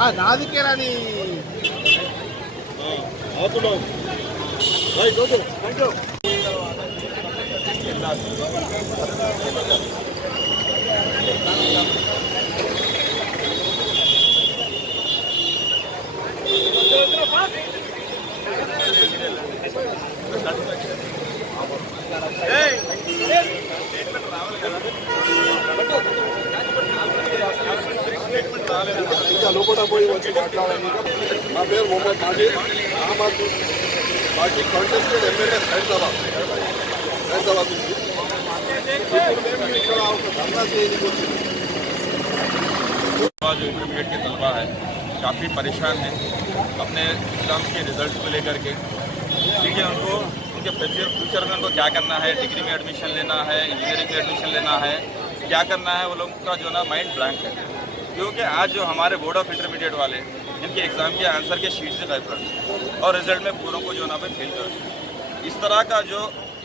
నాదికే రాని ఇంకా లోపల పోయి వచ్చి మాట్లాడాలి. నా పేరు మొహమ్మద్ నాజీ, ఆమ్ ఆద్మీ పార్టీ కాన్స్టిట్యూషన్ ఎమ్మెల్యే హైదరాబాద్ నుంచి. ఇప్పుడు మేము ఇక్కడ ఒక ధర్నా చేయడానికి వచ్చింది. जो इंटरमीडिएट के तलबा है काफ़ी परेशान हैं अपने एग्ज़ाम्स के रिजल्ट्स को लेकर के। देखिए उनको उनके फ्यूचर में उनको क्या करना है, डिग्री में एडमिशन लेना है, इंजीनियरिंग में एडमिशन लेना है, क्या करना है, वो लोगों का जो ना माइंड ब्लैंक है। क्योंकि आज जो हमारे बोर्ड ऑफ इंटरमीडिएट वाले इनके एग्ज़ाम के आंसर के शीट से गायब कर और रिजल्ट में पूरों को जो ना भाई फेल कर। इस तरह का जो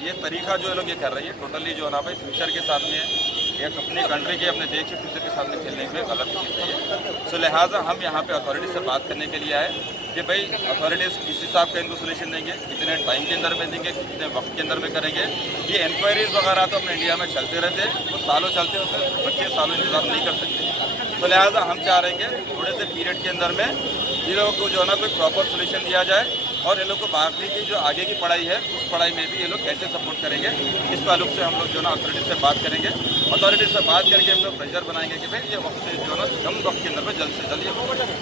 ये तरीका जो लोग ये कर रही है टोटली जो ना भाई फ्यूचर के साथ में एक अपनी कंट्री के अपने देश के फ्यूचर के साथ में खेलने में गलत चीज़ है। सो लिहाजा हम यहाँ पे अथॉरिटी से बात करने के लिए आए कि भाई अथॉरिटीज़ किस हिसाब का इनको सोल्यूशन देंगे, कितने टाइम के अंदर में देंगे, कितने वक्त के अंदर में करेंगे। ये इंक्वायरीज वगैरह तो अपने इंडिया में चलते रहते हैं, वो सालों चलते हैं, उसमें बच्चे सालों इंतजार नहीं कर सकते। तो लिहाजा हम चाह रहे हैं थोड़े से पीरियड के अंदर में ये लोगों को जो है ना कोई प्रॉपर सोल्यूशन दिया जाए और ये लोग को बाकी की जो आगे की पढ़ाई है उस पढ़ाई में भी ये लोग कैसे सपोर्ट करेंगे, इस ताल्लुक से हम लोग जो ना अथॉरिटी से बात करेंगे। अथॉरिटी से बात करके हम लोग प्रेशर बनाएंगे कि भाई ये वक्त से जो ना कम वक्त के अंदर में जल्द से जल्द ये हो जाए।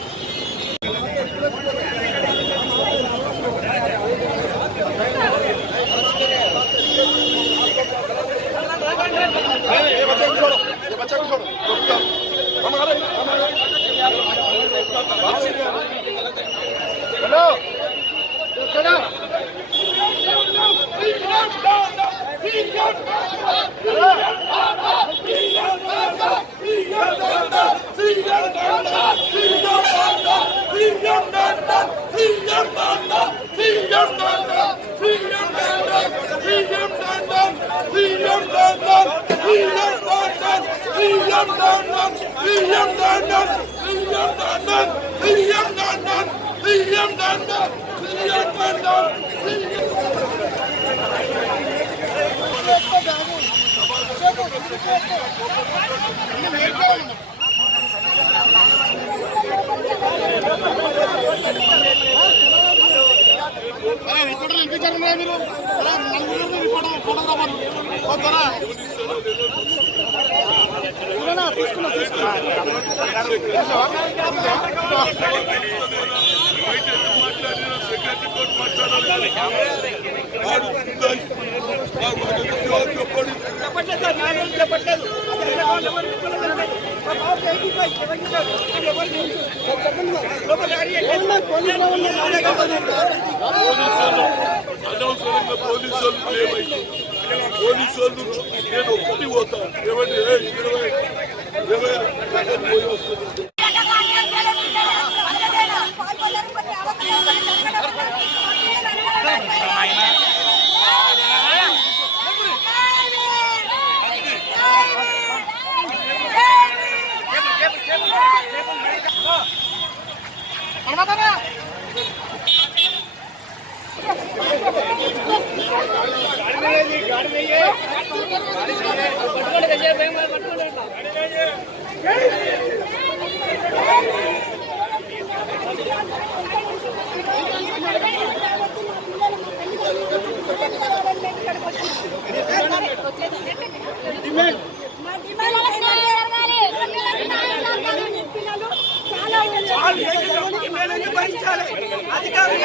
పోలీసు నేను ఒక్కటి పోతా ఏమంటే అధికారులు